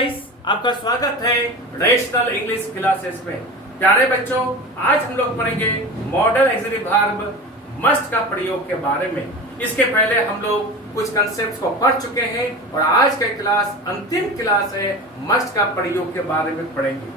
Guys, आपका स्वागत है रेशनल इंग्लिश क्लासेस में। प्यारे बच्चों, आज हम लोग पढ़ेंगे मॉडल ऑक्सिलरी वर्ब मस्ट का प्रयोग के बारे में। इसके पहले हम लोग कुछ कंसेप्ट्स को पढ़ चुके हैं और आज का क्लास अंतिम क्लास है, मस्ट का प्रयोग के बारे में पढ़ेंगे।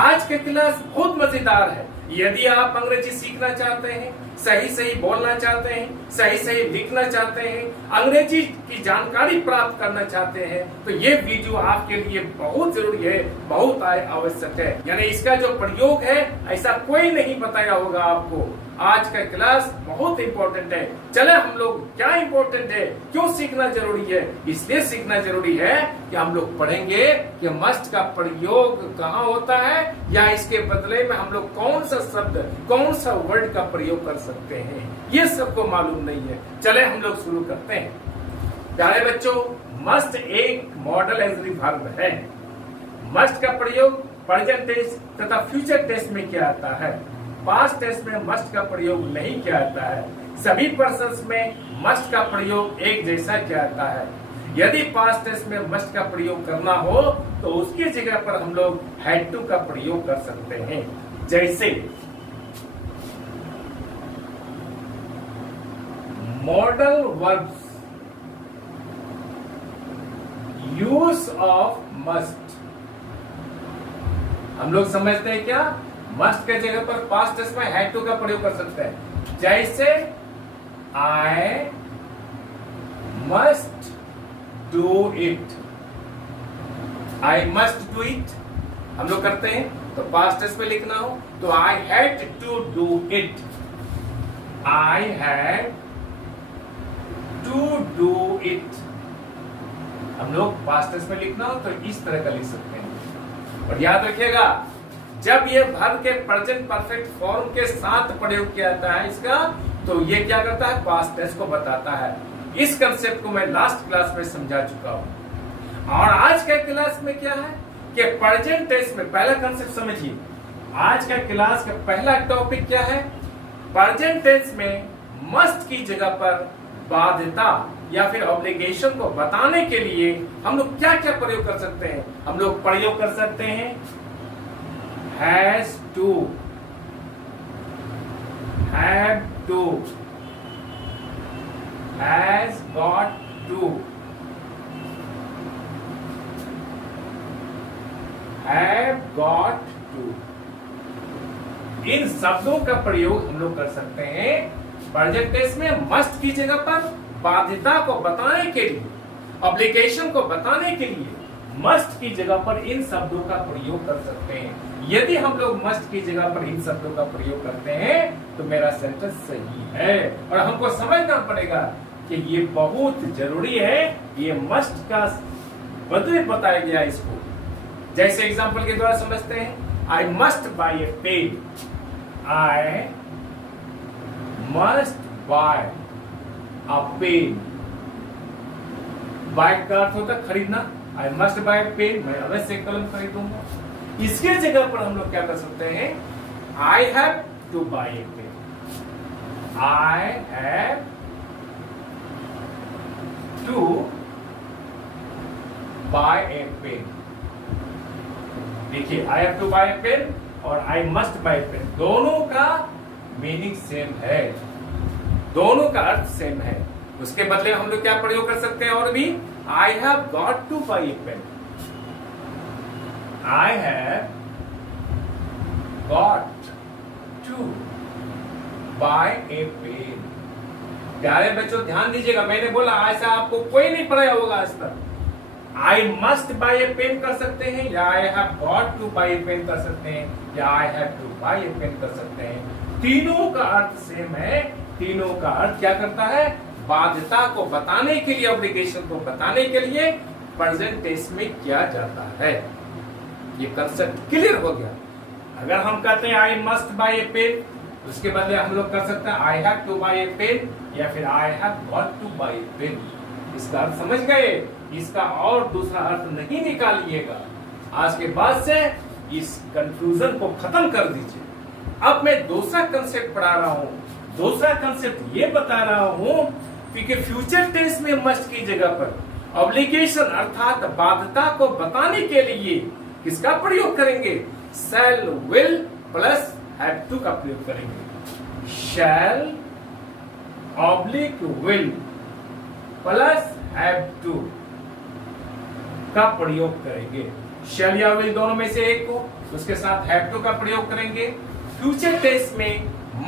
आज के क्लास बहुत मजेदार है। यदि आप अंग्रेजी सीखना चाहते हैं, सही सही बोलना चाहते हैं, सही सही लिखना चाहते हैं, अंग्रेजी की जानकारी प्राप्त करना चाहते हैं, तो ये वीडियो आपके लिए बहुत जरूरी है, बहुत आवश्यक है। यानी इसका जो प्रयोग है ऐसा कोई नहीं बताया होगा आपको। आज का क्लास बहुत इंपॉर्टेंट है। चले हम लोग, क्या इंपॉर्टेंट है, क्यों सीखना जरूरी है? इसलिए सीखना जरूरी है कि हम लोग पढ़ेंगे कि मस्ट का प्रयोग कहाँ होता है, या इसके बदले में हम लोग कौन सा शब्द, कौन सा वर्ड का प्रयोग कर सकते हैं, ये सबको मालूम नहीं है। चले हम लोग शुरू करते हैं। प्यारे बच्चों, मस्ट एक मॉडल ऑक्सिलरी वर्ब है। मस्ट का प्रयोग प्रेजेंट टेंस तथा फ्यूचर टेंस में किया जाता है। पास्ट टेंस में मस्ट का प्रयोग नहीं किया जाता है। सभी पर्सन्स में मस्ट का प्रयोग एक जैसा किया जाता है। यदि पास्ट टेंस में मस्ट का प्रयोग करना हो तो उसकी जगह पर हम लोग हैड टू का प्रयोग कर सकते हैं। जैसे modal verbs, use of must. हम लोग समझते हैं क्या, मस्ट के जगह पर पास्ट टेंस में हैड टू का प्रयोग कर सकते हैं। जैसे I must do it, I must do it हम लोग करते हैं, तो पास्ट टेंस में लिखना हो तो I had to do it, I had to do it. हम लोग पास्ट टेंस में लिखना हो तो इस तरह का लिख सकते हैं। और याद रखिएगा, जब ये वर्ब के प्रेजेंट परफेक्ट फॉर्म के साथ प्रयोग किया जाता है इसका, तो ये क्या करता है, पास्ट टेंस को बताता है। इस कंसेप्ट को मैं लास्ट क्लास में समझा चुका हूं। और आज का क्लास में क्या है कि प्रेजेंट टेंस में पहला कंसेप्ट समझिए। आज का क्लास का पहला टॉपिक क्या है, प्रेजेंट टेंस में मस्ट की जगह पर बाध्यता या फिर ऑब्लिगेशन को बताने के लिए हम लोग क्या क्या प्रयोग कर सकते हैं। हम लोग प्रयोग कर सकते हैं has to, have to, has got to, have got to। इन शब्दों का प्रयोग हम लोग कर सकते हैं प्रेजेंट टेंस में मस्ट की जगह पर बाध्यता को बताने के लिए, ऑब्लिगेशन को बताने के लिए मस्ट की जगह पर इन शब्दों का प्रयोग कर सकते हैं। यदि हम लोग मस्ट की जगह पर इन शब्दों का प्रयोग करते हैं तो मेरा सेंटेंस सही है। और हमको समझना पड़ेगा कि ये बहुत जरूरी है, ये मस्ट का बदले बताया गया इसको। जैसे एग्जांपल के द्वारा समझते हैं, I must buy a pen, I must buy a pen. Buy का अर्थ होता है खरीदना, आई मस्ट बाय पेन, मैं अवश्य कलम खरीदूंगा। इसके जगह पर हम लोग क्या कर सकते हैं, I have to buy a pen, I have to buy a pen. देखिए, I have to buy a pen और I must buy a pen, दोनों का मीनिंग सेम है, दोनों का अर्थ सेम है। उसके बदले हम लोग क्या प्रयोग कर सकते हैं और भी, I have got to buy a pen, I have got to buy a pen. प्यारे बच्चों ध्यान दीजिएगा, मैंने बोला ऐसा आपको कोई नहीं पढ़ाया होगा आज तक। I must buy a pen कर सकते हैं, या I have got to buy a pen कर सकते हैं, या I have to buy a pen कर सकते हैं। तीनों का अर्थ सेम है। तीनों का अर्थ क्या करता है, बाध्यता को बताने के लिए, ऑब्लिगेशन को बताने के लिए प्रेजेंट टेंस में किया जाता है। ये कंसेप्ट क्लियर हो गया। अगर हम कहते हैं I must buy a pen, उसके बदले हम लोग कर सकते हैं I have to buy a pen, या फिर I have got to buy a pen. इसका अर्थ समझ गए, इसका और दूसरा अर्थ नहीं निकालिएगा। आज के बाद से इस कंफ्यूजन को खत्म कर दीजिए। अब मैं दूसरा कंसेप्ट पढ़ा रहा हूं। दूसरा कंसेप्ट ये बता रहा हूं क्योंकि फ्यूचर टेंस में मस्ट की जगह पर ऑब्लिगेशन अर्थात बाध्यता को बताने के लिए किसका प्रयोग करेंगे? Shall will plus have to का प्रयोग करेंगे। Shall oblique will plus have to का प्रयोग करेंगे। शैल या विल दोनों में से एक को, उसके साथ हैव टू का प्रयोग करेंगे। फ्यूचर टेंस में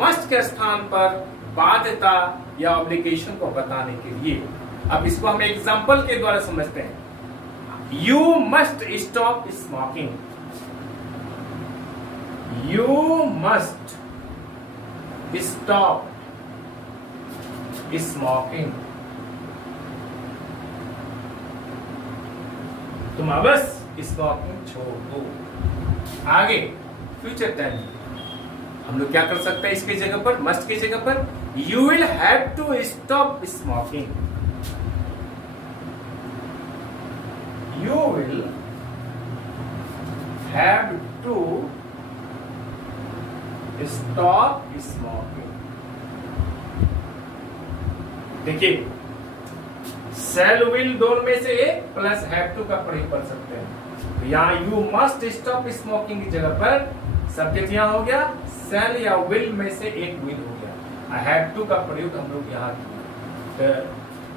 मस्ट के स्थान पर बाध्यता या ऑब्लिगेशन को बताने के लिए। अब इसको हम एग्जांपल के द्वारा समझते हैं। You must stop smoking. You must stop smoking. तुम अवश्य स्मोकिंग छोड़ दो। आगे फ्यूचर टाइम हम लोग क्या कर सकते हैं? इसकी जगह पर, मस्ट की जगह पर, you will have to stop smoking. You will have to stop smoking। देखिए, shall will दोनों में से एक प्लस have to का प्रयोग कर सकते हैं। तो यहाँ you must stop smoking की जगह पर सब्जेक्ट यहाँ हो गया, shall या will में से एक will हो गया। have to का प्रयोग हम लोग यहाँ किया।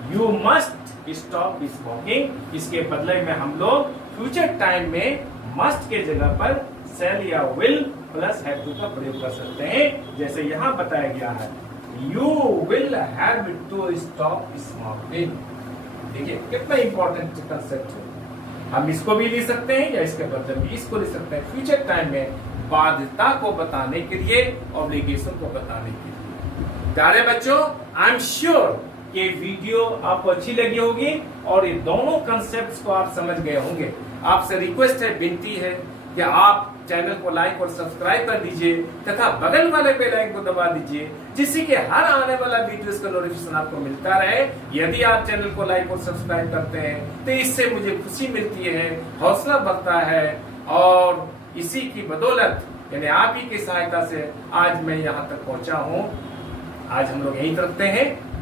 You must stop smoking. इसके बदले में हम लोग फ्यूचर टाइम में मस्ट के जगह पर शैल या विल प्लस हैव टू का प्रयोग कर सकते हैं, जैसे यहाँ बताया गया है, you will have to stop smoking. देखिए कितना इंपॉर्टेंट कंसेप्ट है। हम इसको भी ले सकते हैं या इसके बदले में इसको ले सकते हैं, फ्यूचर टाइम में बाध्यता को बताने के लिए, ऑब्लिगेशन को बताने के लिए। प्यारे बच्चों, आई एम श्योर ये वीडियो आपको अच्छी लगी होगी और ये दोनों कंसेप्ट्स को आप समझ गए होंगे। आपसे रिक्वेस्ट है, विनती है कि आप चैनल को लाइक और सब्सक्राइब कर दीजिए तथा बगल वाले बेल आइकन को दबा दीजिए, जिससे कि हर आने वाला वीडियोस का नोटिफिकेशन आपको मिलता रहे। यदि आप चैनल को लाइक और सब्सक्राइब करते हैं तो इससे मुझे खुशी मिलती है, हौसला बढ़ता है और इसी की बदौलत यानी आप ही की सहायता से आज मैं यहाँ तक पहुंचा हूँ। आज हम लोग यहीं रखते हैं।